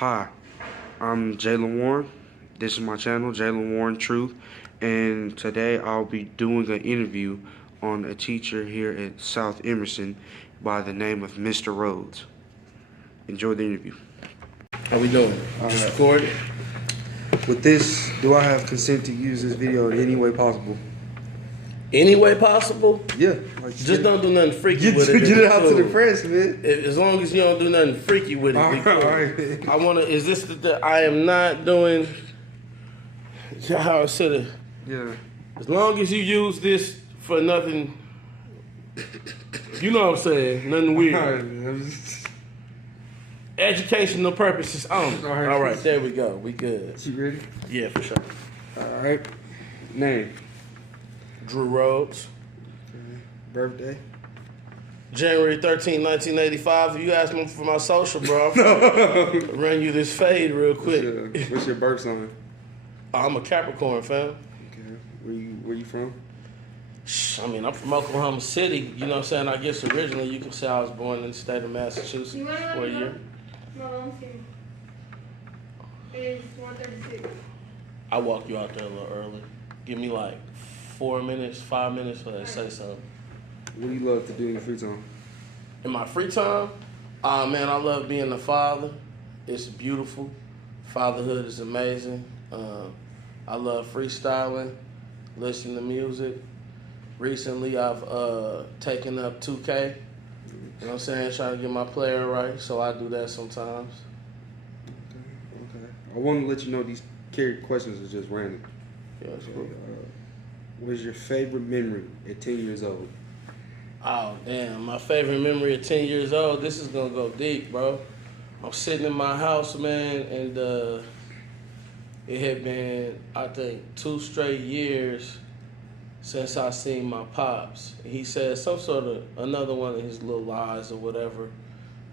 Hi, I'm Jalen Warren. This is my channel, Jalen Warren Truth, and today I'll be doing an interview on a teacher here at South Emerson by the name of Mr. Rhodes. Enjoy the interview. How we doing? Just record it? With this, do I have consent to use this video in any way possible? Any way possible? Yeah. Just don't do nothing freaky with it. Get it out to the press, man. As long as you don't do nothing freaky with it. All right. I want to, is this I am not doing, how I said it. Yeah. As long as you use this for nothing, you know what I'm saying, nothing weird. Educational purposes only. All right, there we go. We good. You ready? Yeah, for sure. All right. Name? Drew Rhodes. Birthday? January 13, 1985. If you ask me for my social, bro, I'll run you this fade real quick. What's your birth sign? I'm a Capricorn, fam. Okay. Where you from? I mean, I'm from Oklahoma City. You know what I'm saying? I guess originally you can say I was born in the state of Massachusetts for a year. No, I'm kidding. It's 1:36. I'll walk you out there a little early. Give me like 4 minutes, 5 minutes for that say something. What do you love to do in your free time? In my free time, man, I love being a father. It's beautiful. Fatherhood is amazing. I love freestyling, listening to music. Recently, I've taken up 2K. You know what I'm saying? Trying to get my player right, so I do that sometimes. Okay. I want to let you know these carried questions are just random. Yeah, okay. What is your favorite memory at 10 years old? Oh, damn. My favorite memory at 10 years old, this is going to go deep, bro. I'm sitting in my house, man, and it had been, I think, 2 straight years since I seen my pops. He said some sort of, another one of his little lies or whatever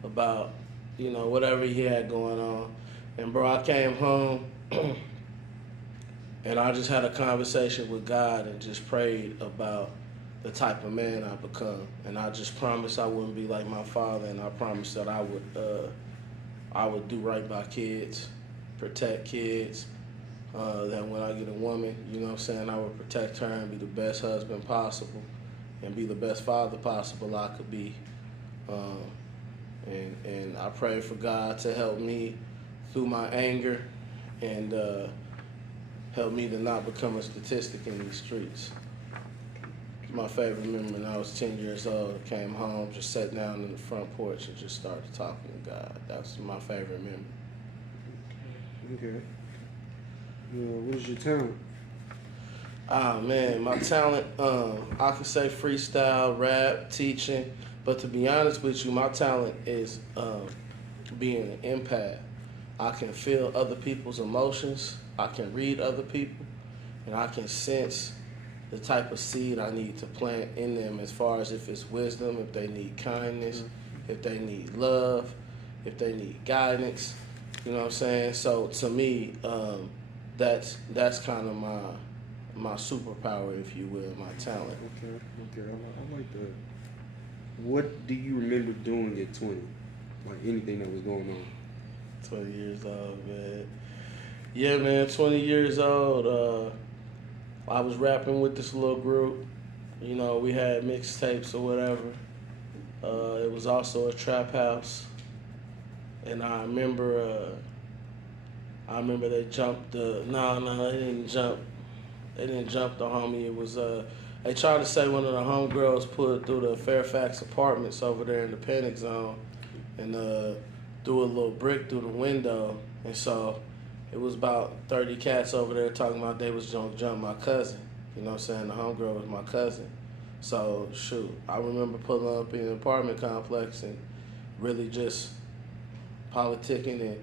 about, you know, whatever he had going on. And, bro, I came home and I just had a conversation with God and just prayed about the type of man I become. And I just promised I wouldn't be like my father, and I promised that I would do right by kids, protect kids, that when I get a woman, you know what I'm saying, I would protect her and be the best husband possible and be the best father possible I could be. And I pray for God to help me through my anger and help me to not become a statistic in these streets. My favorite memory when I was 10 years old, I came home, just sat down in the front porch and just started talking to God. That's my favorite memory. Okay. What is your talent? Ah, man, my talent, I could say freestyle, rap, teaching, but to be honest with you, my talent is being an empath. I can feel other people's emotions, I can read other people, and I can sense the type of seed I need to plant in them as far as if it's wisdom, if they need kindness, if they need love, if they need guidance, you know what I'm saying? So to me, that's kind of my superpower, if you will, my talent. Okay. I like that. What do you remember doing at 20? Like anything that was going on? 20 years old, man. Yeah, man, 20 years old. I was rapping with this little group. You know, we had mixtapes or whatever. It was also a trap house. And I remember they jumped they didn't jump. They didn't jump the homie. It was, they tried to say one of the homegirls put through the Fairfax apartments over there in the panic zone and threw a little brick through the window. And so it was about 30 cats over there talking about they was gonna jump my cousin. You know what I'm saying? The homegirl was my cousin. So, shoot, I remember pulling up in an apartment complex and really just politicking and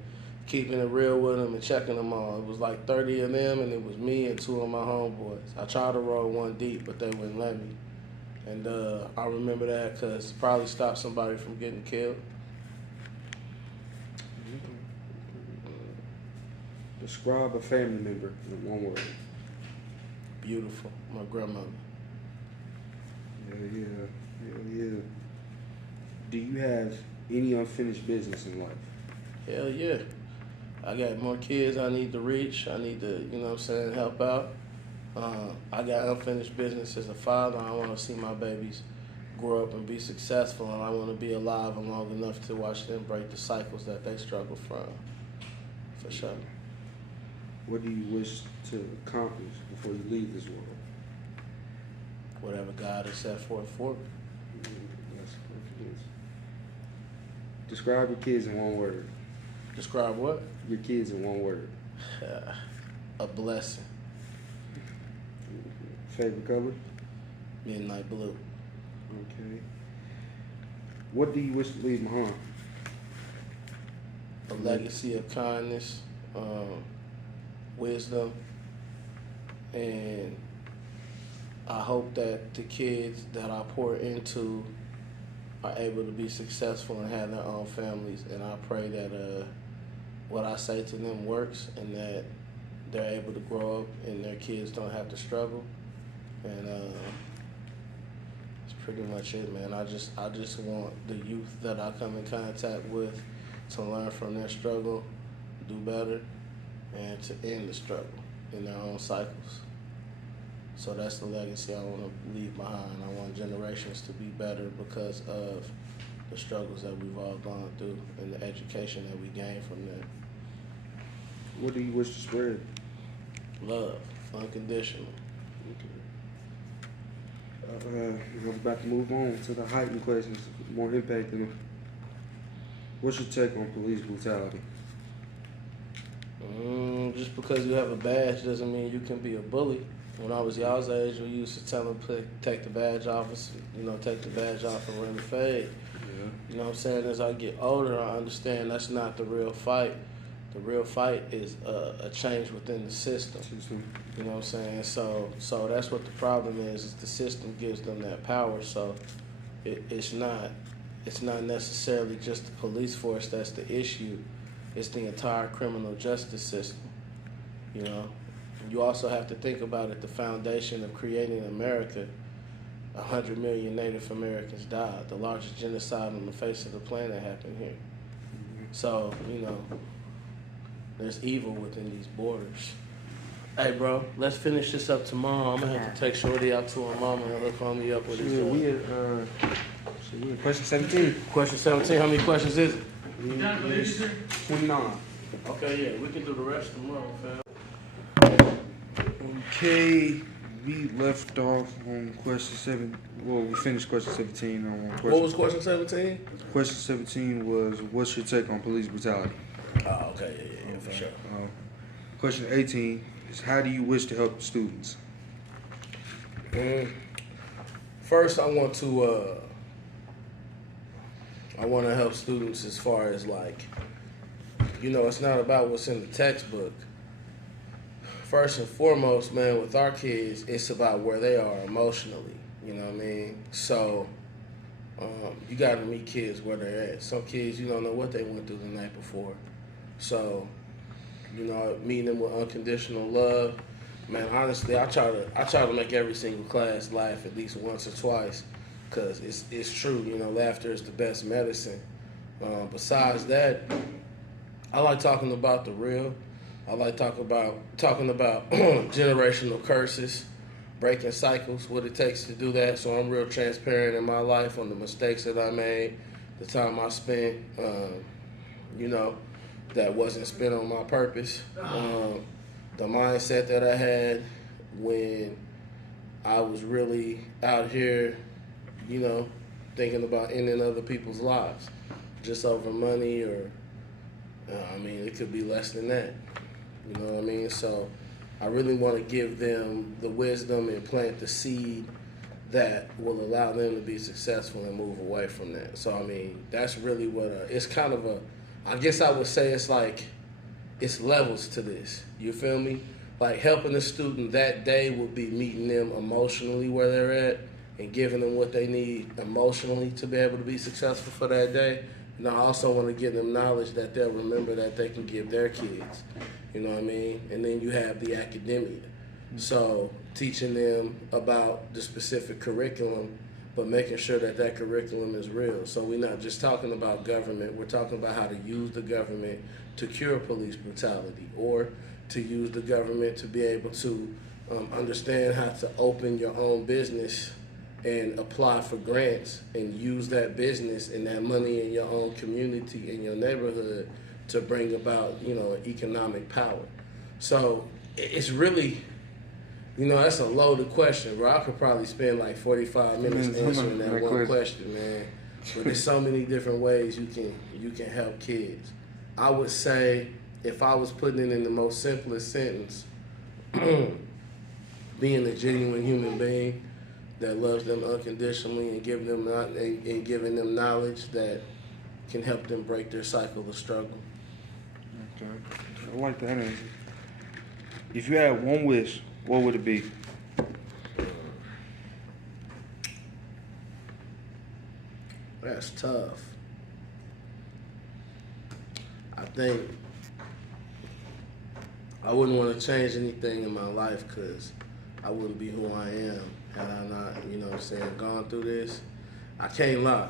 keeping it real with them and checking them all. It was like 30 of them, and it was me and 2 of my homeboys. I tried to roll 1 deep, but they wouldn't let me. And I remember that because it probably stopped somebody from getting killed. Describe a family member in 1 word. Beautiful. My grandmother. Yeah. Do you have any unfinished business in life? Hell yeah. I got more kids I need to reach. I need to, help out. I got unfinished business as a father. I want to see my babies grow up and be successful, and I want to be alive long enough to watch them break the cycles that they struggle from. For sure. What do you wish to accomplish before you leave this world? Whatever God has set forth for me. That's perfect. Describe your kids in one word. Describe what? Your kids in one word. A blessing. Favorite color? Midnight blue. Okay. What do you wish to leave behind? A legacy of kindness, wisdom, and I hope that the kids that I pour into are able to be successful and have their own families. And I pray that what I say to them works and that they're able to grow up and their kids don't have to struggle. And that's pretty much it, man. I just want the youth that I come in contact with to learn from their struggle, do better, and to end the struggle in their own cycles. So that's the legacy I want to leave behind. I want generations to be better because of the struggles that we've all gone through and the education that we gained from that. What do you wish to spread? Love, unconditional. I'm about to move on to the heightened questions, more impacting. What's your take on police brutality? Just because you have a badge doesn't mean you can be a bully. When I was y'all's age, we used to tell them take the badge off, take the badge off and run the fade. Yeah. You know what I'm saying? As I get older, I understand that's not the real fight. The real fight is a change within the system. You know what I'm saying? So that's what the problem is the system gives them that power. So it's not necessarily just the police force that's the issue. It's the entire criminal justice system. You know? You also have to think about it, the foundation of creating America. 100 million Native Americans died. The largest genocide on the face of the planet happened here. So, there's evil within these borders. Hey, bro, let's finish this up tomorrow. I'm gonna have to take Shorty out to her mama and hook homie up with his We at question 17. Question 17, how many questions is it? 29. Okay, yeah, we can do the rest tomorrow, fam. Okay, we left off on question 7. Well, we finished question 17 on question. What was question 17? Question 17 was, what's your take on police brutality? Oh, okay, yeah, for sure. Question 18 is, how do you wish to help students? First, I want to help students as far as it's not about what's in the textbook. First and foremost, man, with our kids, it's about where they are emotionally. You know what I mean? So you got to meet kids where they're at. Some kids, you don't know what they went through the night before. So, meeting them with unconditional love. Man, honestly, I try to make every single class laugh at least once or twice, because it's true. Laughter is the best medicine. Besides that, I like talking about the real. I like talking about generational curses, breaking cycles, what it takes to do that. So I'm real transparent in my life on the mistakes that I made, the time I spent, that wasn't spent on my purpose, the mindset that I had when I was really out here, thinking about ending other people's lives, just over money or, it could be less than that. You know what I mean? So I really want to give them the wisdom and plant the seed that will allow them to be successful and move away from that. So, that's really what it's kind of I guess I would say it's levels to this. You feel me? Like helping a student that day would be meeting them emotionally where they're at and giving them what they need emotionally to be able to be successful for that day. And I also want to give them knowledge that they'll remember that they can give their kids. You know what I mean? And then you have the academia. So teaching them about the specific curriculum but making sure that that curriculum is real. So we're not just talking about government, we're talking about how to use the government to cure police brutality, or to use the government to be able to understand how to open your own business and apply for grants and use that business and that money in your own community, in your neighborhood, to bring about, economic power. So it's really, that's a loaded question, bro. I could probably spend like 45 minutes answering that one question, man. But there's so many different ways you can help kids. I would say, if I was putting it in the most simplest sentence, being a genuine human being that loves them unconditionally and giving them knowledge that can help them break their cycle of struggle. Okay, I like that answer. If you had one wish, what would it be? That's tough. I think I wouldn't want to change anything in my life, because I wouldn't be who I am had I not, gone through this. I can't lie.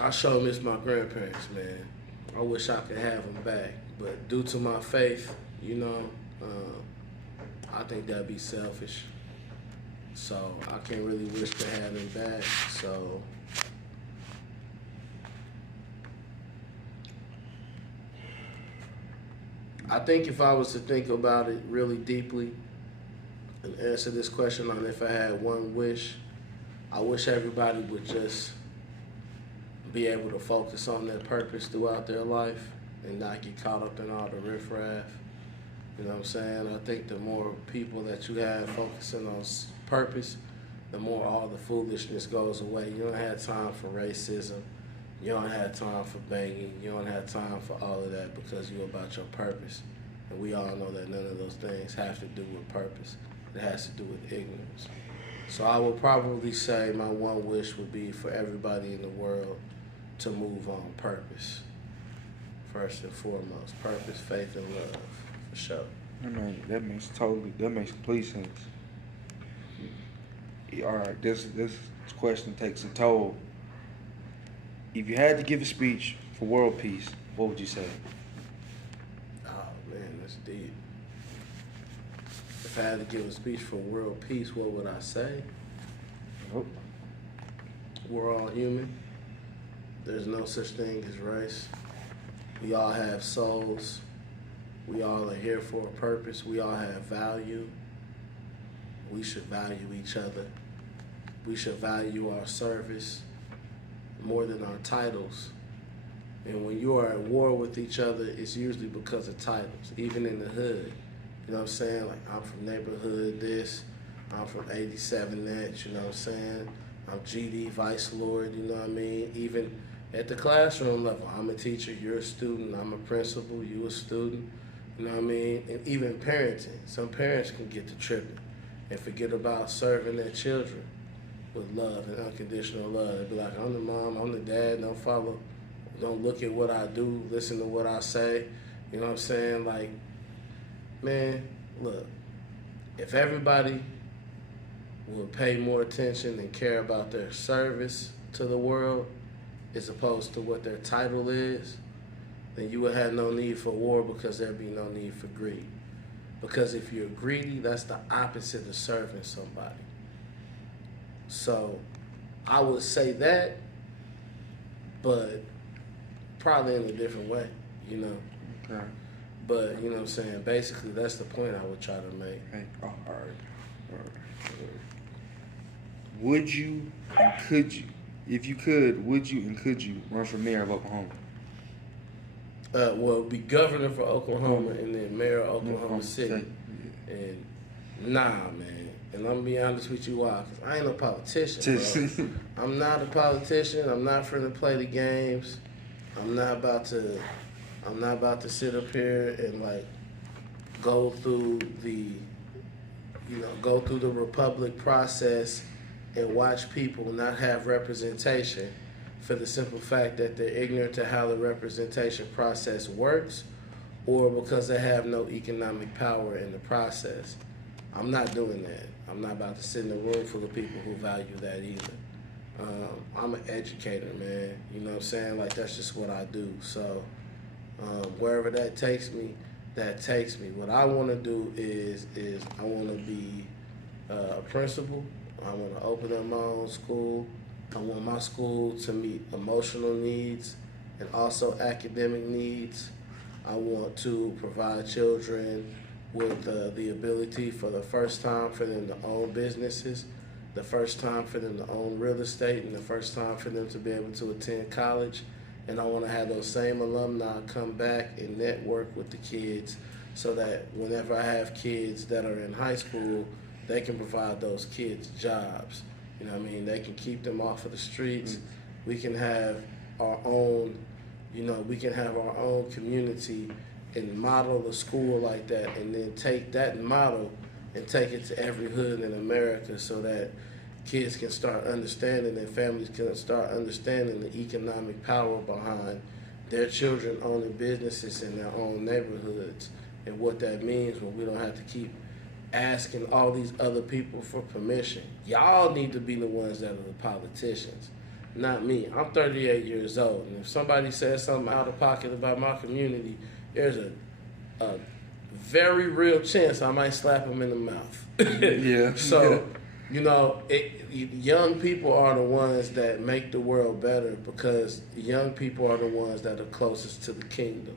I sure miss my grandparents, man. I wish I could have them back. But due to my faith, I think that'd be selfish. So I can't really wish to have them back. So I think if I was to think about it really deeply and answer this question on if I had one wish, I wish everybody would just be able to focus on their purpose throughout their life and not get caught up in all the riffraff. You know what I'm saying? I think the more people that you have focusing on purpose, the more all the foolishness goes away. You don't have time for racism. You don't have time for banging. You don't have time for all of that, because you're about your purpose. And we all know that none of those things have to do with purpose. It has to do with ignorance. So I would probably say my one wish would be for everybody in the world to move on purpose. First and foremost, purpose, faith, and love, for sure. That makes complete sense. All right, this question takes a toll. If you had to give a speech for world peace, what would you say? Oh man, that's deep. If I had to give a speech for world peace, what would I say? Oh. We're all human. There's no such thing as race. We all have souls. We all are here for a purpose. We all have value. We should value each other. We should value our service more than our titles. And when you are at war with each other, it's usually because of titles, even in the hood. You know what I'm saying? Like, I'm from neighborhood this, I'm from 87 that, you know what I'm saying? I'm GD Vice Lord, you know what I mean? Even at the classroom level, I'm a teacher, you're a student, I'm a principal, you a student, you know what I mean? And even parenting, some parents can get to tripping and forget about serving their children with love and unconditional love. They'd be like, I'm the mom, I'm the dad, don't look at what I do, listen to what I say, you know what I'm saying? Like, man, look, if everybody would pay more attention and care about their service to the world as opposed to what their title is, then you would have no need for war, because there'd be no need for greed. Because if you're greedy, that's the opposite of serving somebody. So I would say that, but probably in a different way, you know. Okay. But, you know what I'm saying, basically that's the point I would try to make. Hey, all right. Would you and could you, if you could, would you and could you run for mayor of Oklahoma? Well, be governor for Oklahoma and then mayor of Oklahoma City. And nah, man. And I'm gonna be honest with you why, because I ain't no politician, bro. I'm not a politician. I'm not finna play the games. I'm not about to sit up here and like go through the Republic process and watch people not have representation for the simple fact that they're ignorant to how the representation process works, or because they have no economic power in the process. I'm not doing that. I'm not about to sit in a room full of people who value that either. I'm an educator, man. You know what I'm saying? Like, that's just what I do. So wherever that takes me, that takes me. What I want to do is I want to be a principal. I want to open up my own school. I want my school to meet emotional needs and also academic needs. I want to provide children with the ability for the first time for them to own businesses, the first time for them to own real estate, and the first time for them to be able to attend college. And I want to have those same alumni come back and network with the kids so that whenever I have kids that are in high school, they can provide those kids jobs. You know what I mean? They can keep them off of the streets. We can have our own, we can have our own community and model a school like that, and then take that model and take it to every hood in America so that kids can start understanding and families can start understanding the economic power behind their children owning businesses in their own neighborhoods and what that means when we don't have to keep asking all these other people for permission. Y'all need to be the ones that are the politicians, not me. I'm 38 years old, and if somebody says something out of pocket about my community, there's a very real chance I might slap them in the mouth. Yeah. So, young people are the ones that make the world better because young people are the ones that are closest to the kingdom.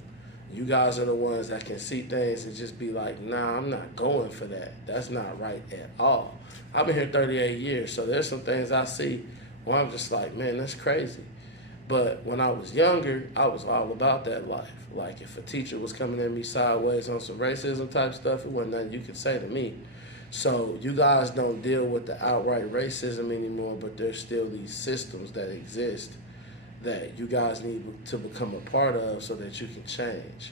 You guys are the ones that can see things and just be like, nah, I'm not going for that. That's not right at all. I've been here 38 years, so there's some things I see where I'm just like, man, that's crazy. But when I was younger, I was all about that life. Like, if a teacher was coming at me sideways on some racism type stuff, it wasn't nothing you could say to me. So you guys don't deal with the outright racism anymore, but there's still these systems that exist that you guys need to become a part of so that you can change.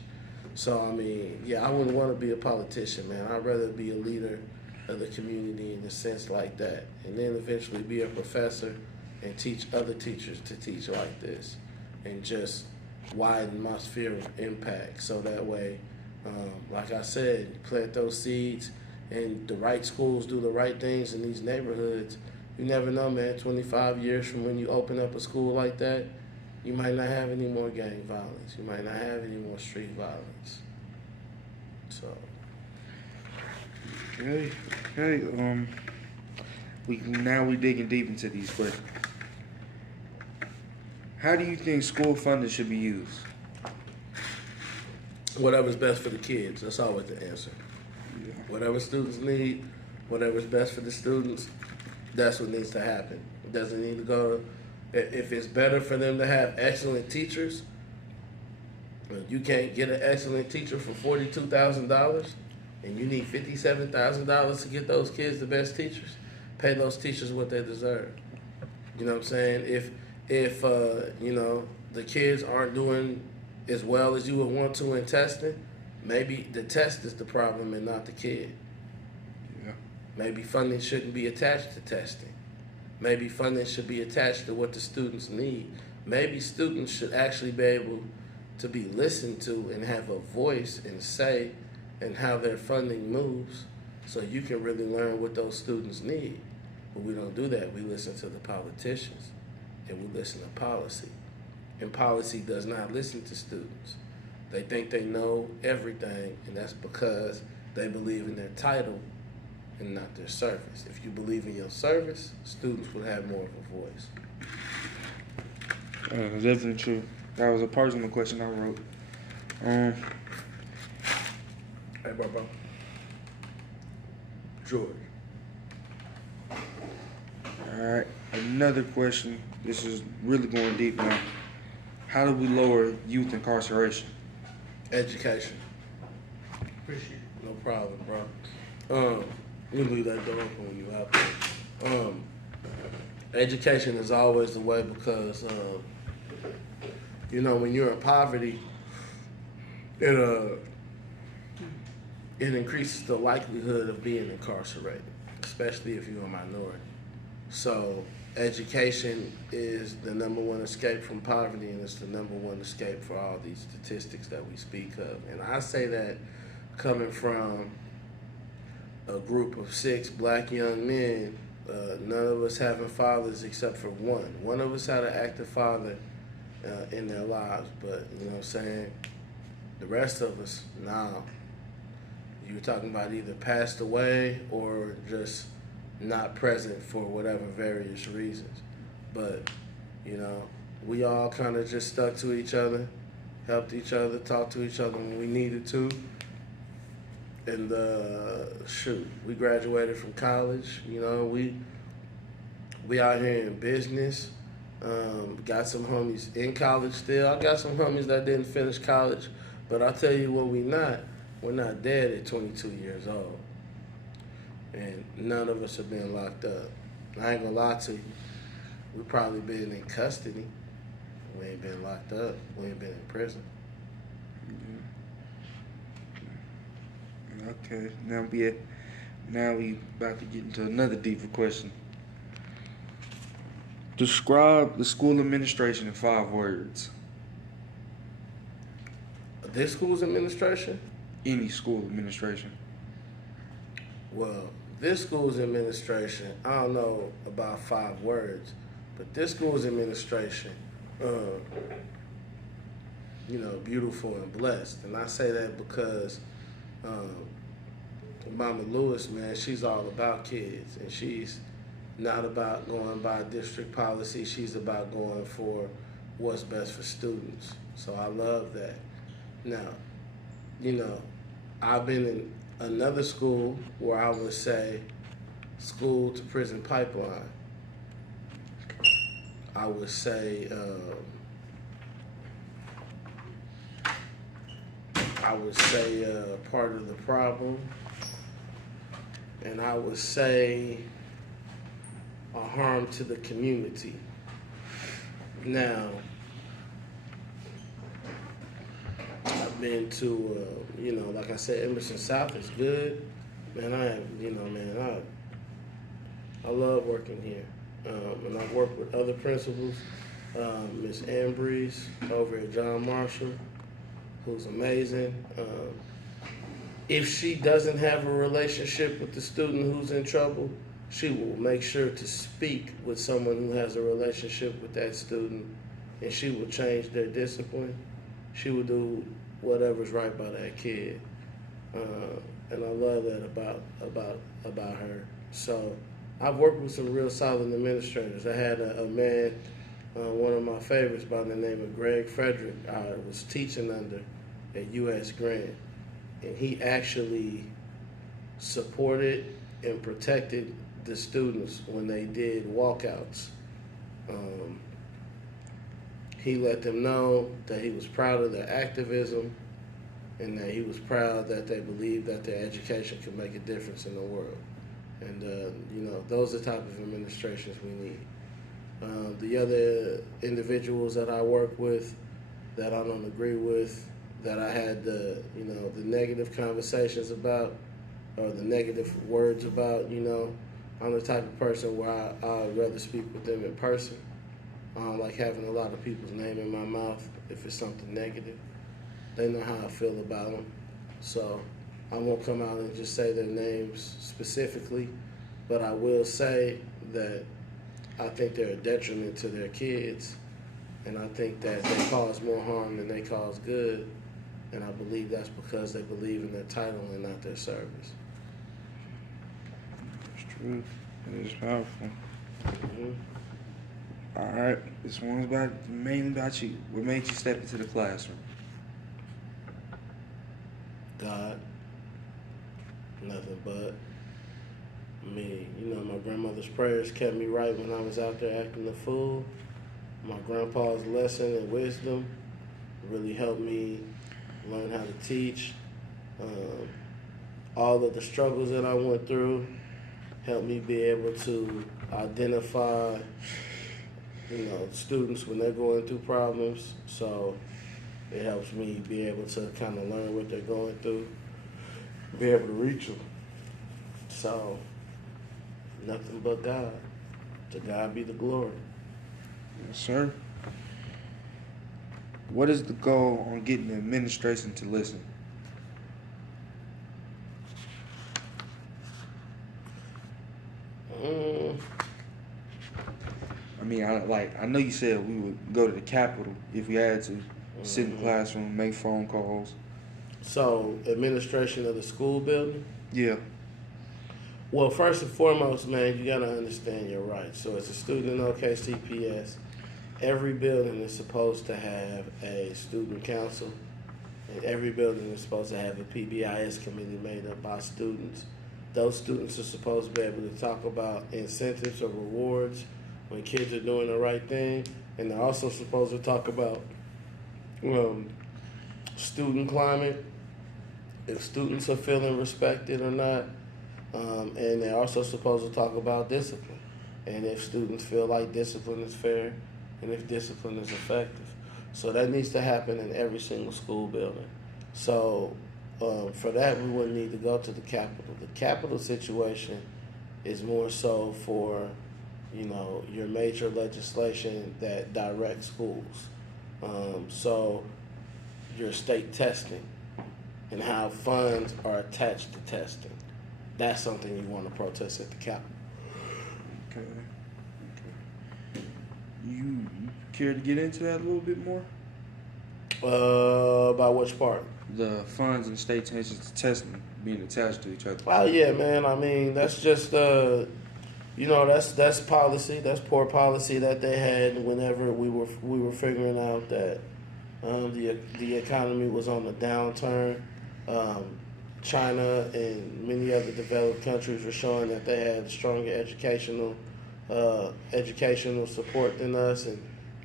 So, I mean, yeah, I wouldn't want to be a politician, man. I'd rather be a leader of the community in a sense like that, and then eventually be a professor and teach other teachers to teach like this and just widen my sphere of impact so that way, like I said, you plant those seeds and the right schools do the right things in these neighborhoods. You never know, man. 25 years from when you open up a school like that, you might not have any more gang violence. You might not have any more street violence. So. Okay. We digging deep into these questions. How do you think school funding should be used? Whatever's best for the kids. That's always the answer. Yeah. Whatever students need, whatever's best for the students, that's what needs to happen. It doesn't need to go. If it's better for them to have excellent teachers, you can't get an excellent teacher for $42,000, and you need $57,000 to get those kids the best teachers. Pay those teachers what they deserve. You know what I'm saying? If the kids aren't doing as well as you would want to in testing, maybe the test is the problem and not the kid. Yeah. Maybe funding shouldn't be attached to testing. Maybe funding should be attached to what the students need. Maybe students should actually be able to be listened to and have a voice and say and how their funding moves so you can really learn what those students need. But we don't do that. We listen to the politicians and we listen to policy. And policy does not listen to students. They think they know everything, and that's because they believe in their title and not their service. If you believe in your service, students will have more of a voice. Definitely true. That was a personal question I wrote. Hey, bro. George. All right, another question. This is really going deep now. How do we lower youth incarceration? Education. Appreciate it. No problem, bro. We leave that door open when you out there. Education is always the way because, when you're in poverty, it increases the likelihood of being incarcerated, especially if you're a minority. So education is the number one escape from poverty, and it's the number one escape for all these statistics that we speak of. And I say that coming from a group of 6 black young men. None of us having fathers except for one. One of us had an active father in their lives, but you know what I'm saying? The rest of us, nah. You were talking about either passed away or just not present for whatever various reasons. But, you know, we all kind of just stuck to each other, helped each other, talked to each other when we needed to. And shoot, we graduated from college. You know, we out here in business. Got some homies in college still. I got some homies that didn't finish college, but I'll tell you what we're not dead at 22 years old. And none of us have been locked up. I ain't gonna lie to you. We probably been in custody. We ain't been locked up. We ain't been in prison. Okay, now we about to get into another deeper question. Describe the school administration in 5 words. This school's administration? Any school administration. Well, this school's administration, I don't know about 5 words, but this school's administration, beautiful and blessed. And I say that because Mama Lewis, man, she's all about kids, and she's not about going by district policy. She's about going for what's best for students. So I love that. Now, you know, I've been in another school where I would say school to prison pipeline. I would say part of the problem, and I would say a harm to the community. Now, I've been to, like I said, Emerson South is good. Man, I love working here. And I've worked with other principals, Miss Ambrose over at John Marshall, who's amazing. If she doesn't have a relationship with the student who's in trouble, she will make sure to speak with someone who has a relationship with that student, and she will change their discipline. She will do whatever's right by that kid, and I love that about her. So I've worked with some real solid administrators. I had a man, one of my favorites by the name of Greg Frederick. I was teaching under at U.S. Grant, and he actually supported and protected the students when they did walkouts. He let them know that he was proud of their activism and that he was proud that they believed that their education could make a difference in the world. And, those are the type of administrations we need. The other individuals that I work with that I don't agree with, that I had the negative conversations about or the negative words about, I'm the type of person where I'd rather speak with them in person. I don't like having a lot of people's name in my mouth if it's something negative. They know how I feel about them. So I won't come out and just say their names specifically, but I will say that I think they're a detriment to their kids, and I think that they cause more harm than they cause good, and I believe that's because they believe in their title and not their service. That's true. It is powerful. Mm-hmm. All right, this one's mainly about you. What made you step into the classroom? God, nothing but me. My grandmother's prayers kept me right when I was out there acting the fool. My grandpa's lesson and wisdom really helped me learn how to teach. All of the struggles that I went through helped me be able to identify, students when they're going through problems. So it helps me be able to kind of learn what they're going through, be able to reach them. So nothing but God. To God be the glory. Yes, sir. What is the goal on getting the administration to listen? Mm, I mean, I know you said we would go to the Capitol if we had to, sit in the mhm. classroom, make phone calls. So, administration of the school building? Yeah. Well, first and foremost, man, you gotta understand your rights. So, as a student in OKCPS, every building is supposed to have a student council, and every building is supposed to have a PBIS committee made up by students. Those students are supposed to be able to talk about incentives or rewards when kids are doing the right thing, and they're also supposed to talk about um, student climate, if students are feeling respected or not, and they're also supposed to talk about discipline, and if students feel like discipline is fair, and if discipline is effective. So that needs to happen in every single school building. So for that, we wouldn't need to go to the Capitol. The Capitol situation is more so for, your major legislation that directs schools. So your state testing and how funds are attached to testing. That's something you want to protest at the Capitol. Okay. You care to get into that a little bit more? By which part? The funds and state testing being attached to each other. Well, yeah, man. I mean, that's just that's policy. That's poor policy that they had whenever we were figuring out that the economy was on the downturn. China and many other developed countries were showing that they had stronger educational support than us,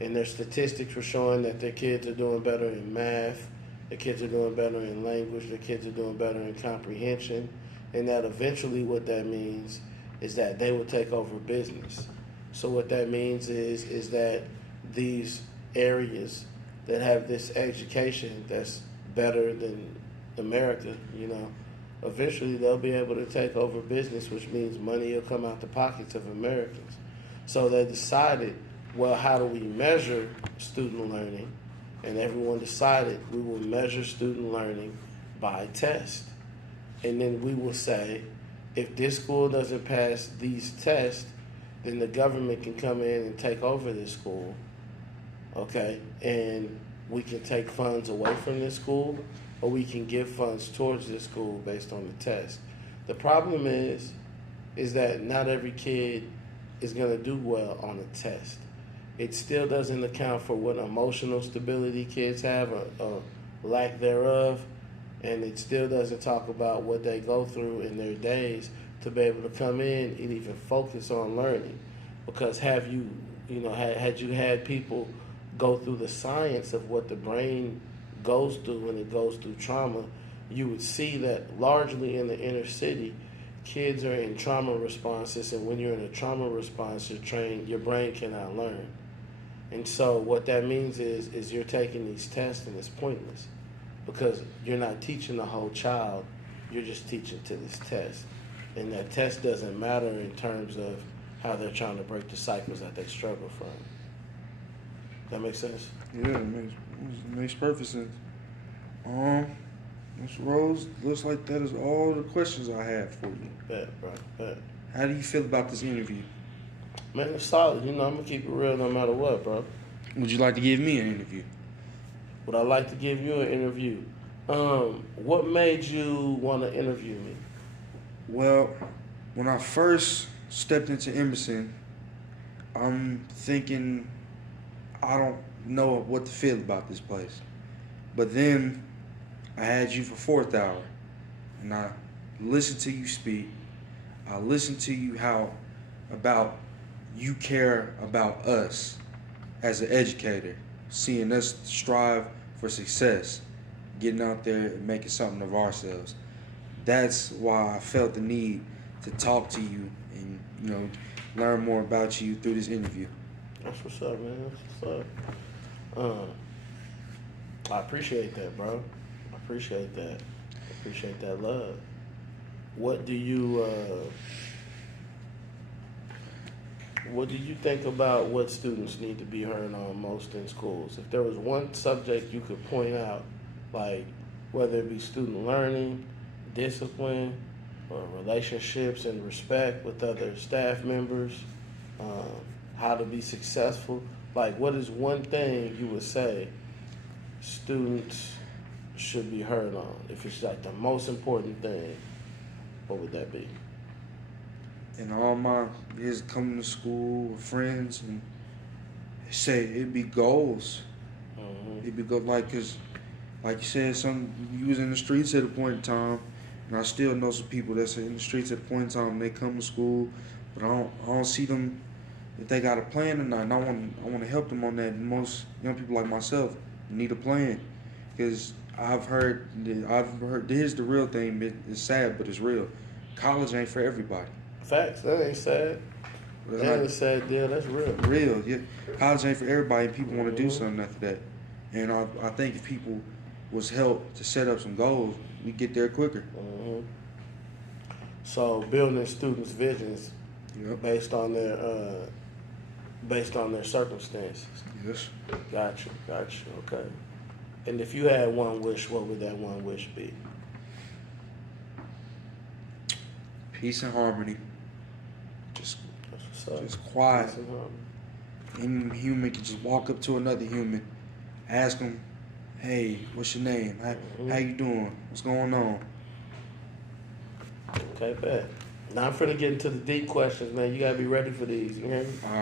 and their statistics were showing that their kids are doing better in math, their kids are doing better in language, their kids are doing better in comprehension, and that eventually what that means is that they will take over business. So what that means is that these areas that have this education that's better than America, eventually they'll be able to take over business, which means money will come out the pockets of Americans. So they decided, well, how do we measure student learning? And everyone decided we will measure student learning by test. And then we will say, if this school doesn't pass these tests, then the government can come in and take over this school, okay? And we can take funds away from this school, or we can give funds towards this school based on the test. The problem is that not every kid is going to do well on a test. It still doesn't account for what emotional stability kids have or lack thereof, and it still doesn't talk about what they go through in their days to be able to come in and even focus on learning. Because had you had people go through the science of what the brain goes through when it goes through trauma, you would see that largely in the inner city, kids are in trauma responses, and when you're in a trauma response, your brain cannot learn. And so what that means is you're taking these tests and it's pointless because you're not teaching the whole child, you're just teaching to this test. And that test doesn't matter in terms of how they're trying to break the cycles that they struggle from. That makes sense? Yeah, it makes perfect sense. Mr. Rose, looks like that is all the questions I have for you. Bet, bro, bet. How do you feel about this interview? Man, it's solid. I'm going to keep it real no matter what, bro. Would you like to give me an interview? Would I like to give you an interview? What made you want to interview me? Well, when I first stepped into Emerson, I'm thinking I don't know what to feel about this place. But then I had you for fourth hour, and I listened to you speak. I listened to you about you care about us as an educator, seeing us strive for success, getting out there and making something of ourselves. That's why I felt the need to talk to you and learn more about you through this interview. That's what's up, man. That's what's up. I appreciate that, bro. I appreciate that. I appreciate that love. What do you think about what students need to be heard on most in schools? If there was one subject you could point out, like whether it be student learning, discipline, relationships and respect with other staff members, how to be successful. Like, what is one thing you would say students should be heard on? If it's like the most important thing, what would that be? And all my years coming to school with friends, and they say it'd be goals. It'd be good, like, cause, like you said, you was in the streets at a point in time, and I still know some people that's in the streets at a point in time. And they come to school, but I don't see them if they got a plan or not. And I want to help them on that. And most young people like myself need a plan, cause I've heard here's the real thing. It's sad, but it's real. College ain't for everybody. Facts. That ain't sad. That ain't a sad deal. That's real. Real, yeah. College ain't for everybody, and people want to do something after that. And I think if people was helped to set up some goals, we get there quicker. So building students' visions Yep. based on their circumstances. Yes. Gotcha. Okay. And if you had one wish, what would that one wish be? Peace and harmony. That's what's up. Just quiet. Peace and harmony. Any human can just walk up to another human, ask them, "Hey, what's your name? How you doing? What's going on?" Okay, bet. Now I'm finna get into the deep questions, man. You gotta be ready for these. You hear me? All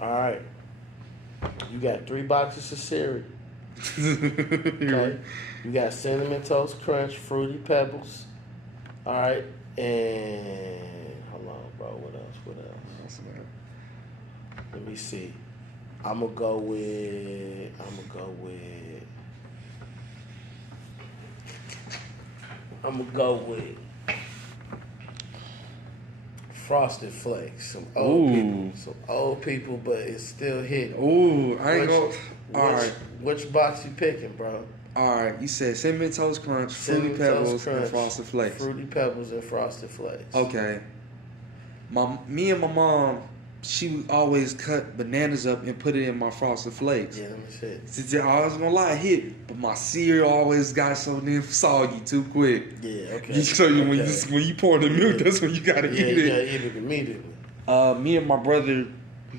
All right. You got 3 boxes of cereal. right. Okay. You got Cinnamon Toast Crunch, Fruity Pebbles. All right. And hold on, bro. What else? Let me see. I'm gonna go with Frosted Flakes. Some old people, but it's still hitting. Ooh, I ain't gonna. All right. Which box you picking, bro? All right. You said Cinnamon Toast Crunch, Fruity Cinnamon Toast Pebbles, Crunch, and Frosted Flakes. Fruity Pebbles and Frosted Flakes. Okay. Me and my mom, she would always cut bananas up and put it in my Frosted Flakes. Yeah, let me see. I was gonna lie, it hit, but my cereal always got so damn soggy too quick. Yeah, okay. So when you pour the milk, that's when you gotta eat it. You gotta eat it immediately. Me and my brother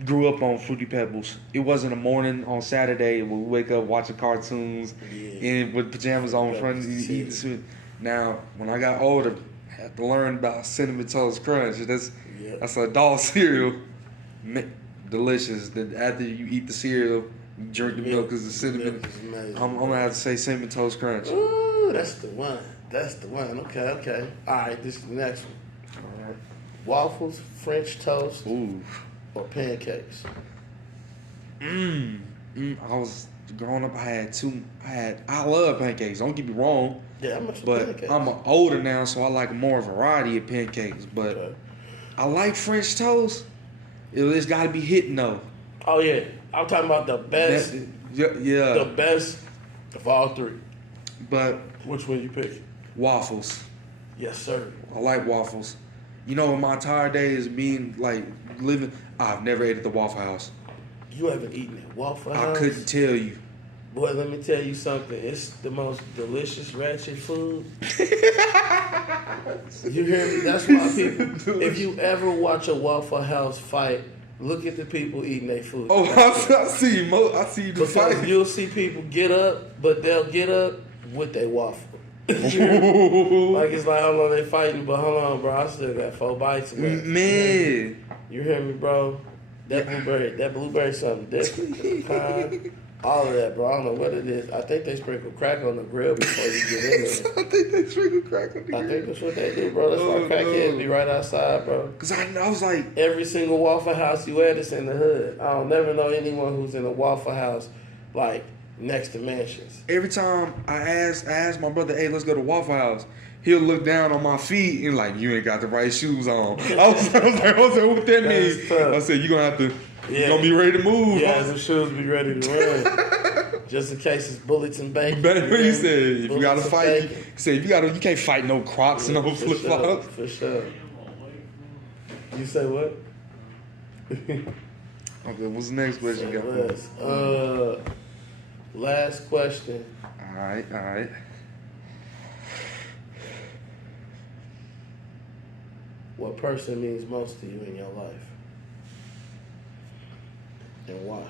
grew up on Fruity Pebbles. It was in the morning on Saturday when we wake up watching cartoons and with pajamas on front eating sweet. Now, when I got older, I had to learn about Cinnamon Toast Crunch. That's an adult cereal. Delicious. Then after you eat the cereal, you drink the milk because the cinnamon. I'm gonna have to say Cinnamon Toast Crunch. Ooh, that's the one. Okay. All right, this is the next one. All right. Waffles, French toast, Ooh. or pancakes? I was growing up. I love pancakes. Don't get me wrong. Yeah, I'm a But pancakes. I'm older now, so I like more variety of pancakes. But Okay. I like French toast. It's got to be hitting though. Oh yeah, I'm talking about the best. Yeah. The best of all 3. But Which one you pick? waffles. Yes, sir. I like waffles. You know, my entire day is being like living. I've never ate at the Waffle House. You haven't eaten at Waffle House? I couldn't tell you. Boy, let me tell you something. It's the most delicious ratchet food. You hear me? That's why people. If you ever watch a Waffle House fight, look at the people eating their food. Oh, I see the Because fight. you'll see people get up, but they'll get up with their waffle. Like it's like, hold on, they fighting, but hold on, bro, I still got 4 bites left. Man. You hear me, bro? That blueberry something different. All of that, bro. I don't know what it is. I think they sprinkle crack on the grill before you get in there. I think they sprinkle crack on the I think that's what they do, bro. That's why crackheads be right outside, bro. Because I was like, Every single Waffle House you at is in the hood. I don't never know anyone who's in a Waffle House, like, next to mansions. every time I ask my brother, "Hey, let's go to Waffle House," he'll look down on my feet and like, "You ain't got the right shoes on." I was like, "What that means?" I said, "You gonna have to, you gonna be ready to move." Yeah, them shoes be ready to run. Just in case it's bullets and bacon. But he said, "If you gotta Bullets and fight, bacon. he said you can't fight no Crocs and no flip flops." For sure. You say what? Okay, what's the next question you got for me? Last question. All right. what person means most to you in your life? And why?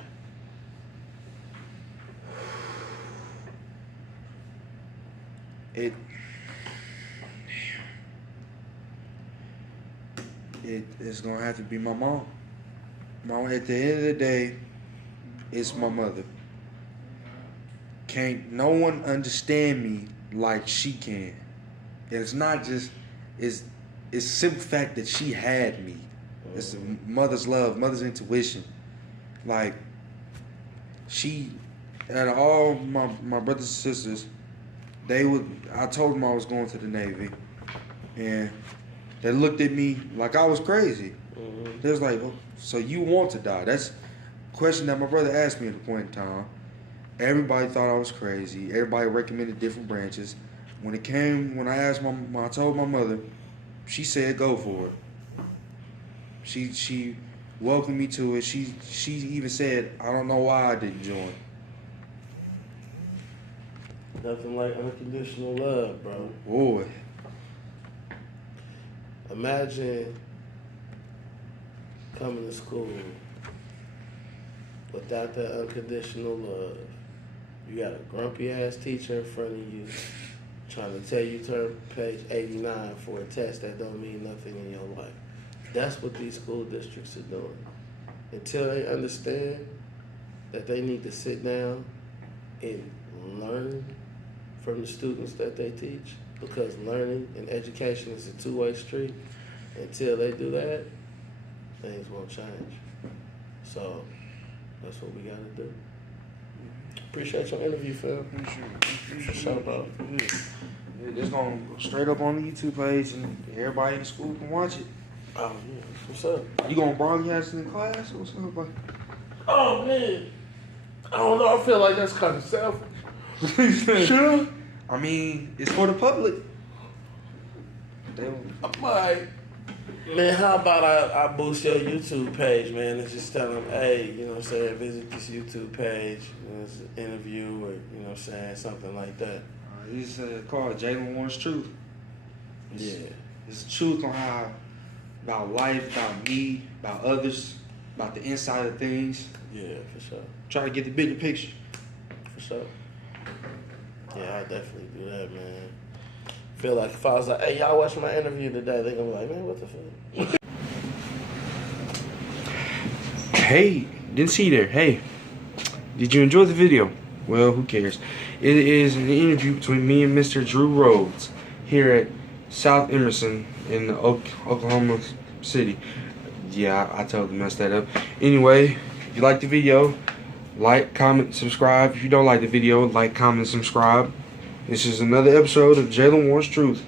It's gonna have to be my mom. At the end of the day, it's my mother. Can't no one understand me like she can. And it's not just it's simple fact that she had me. It's mother's love, mother's intuition. Like she out of all my brothers and sisters, I told them I was going to the Navy, and they looked at me like I was crazy. Mm-hmm. They was like, well, so you want to die? That's a question that my brother asked me at a point in time. Everybody thought I was crazy. Everybody recommended different branches. When I asked I told my mother, she said go for it. She welcomed me to it. She even said, I don't know why I didn't join. Nothing like unconditional love, bro. Boy. Imagine coming to school without that unconditional love. You got a grumpy ass teacher in front of you trying to tell you turn page 89 for a test that don't mean nothing in your life. That's what these school districts are doing. Until they understand that they need to sit down and learn from the students that they teach, because learning and education is a two-way street. Until they do that, things won't change. So that's what we gotta do. Appreciate your interview, Phil. For sure, bro. It's gonna go straight up on the YouTube page, and everybody in school can watch it. Oh yeah, what's up? You gonna broadcast in class? What's up? Like? Oh man, I don't know. I feel like that's kind of selfish. Sure. I mean, it's for the public. I might. Man, how about I boost your YouTube page, man, and just tell them, hey, you know what I'm saying, visit this YouTube page, it's an interview, or, you know what I'm saying, something like that. It's called Jalen Warren's Truth. It's the truth on about life, about me, about others, about the inside of things. Yeah, for sure. Try to get the bigger picture. For sure. Yeah, I definitely do that, man. Feel like if I was like, hey, y'all watch my interview today, they're gonna be like, man, what the fuck? Hey, didn't see you there. Hey, did you enjoy the video? Well, who cares? It is an interview between me and Mr. Drew Rhodes here at South Emerson in Oklahoma City. Yeah, I totally messed that up. Anyway, if you like the video, like, comment, subscribe. If you don't like the video, like, comment, subscribe. This is another episode of Jalen Warren's Truth.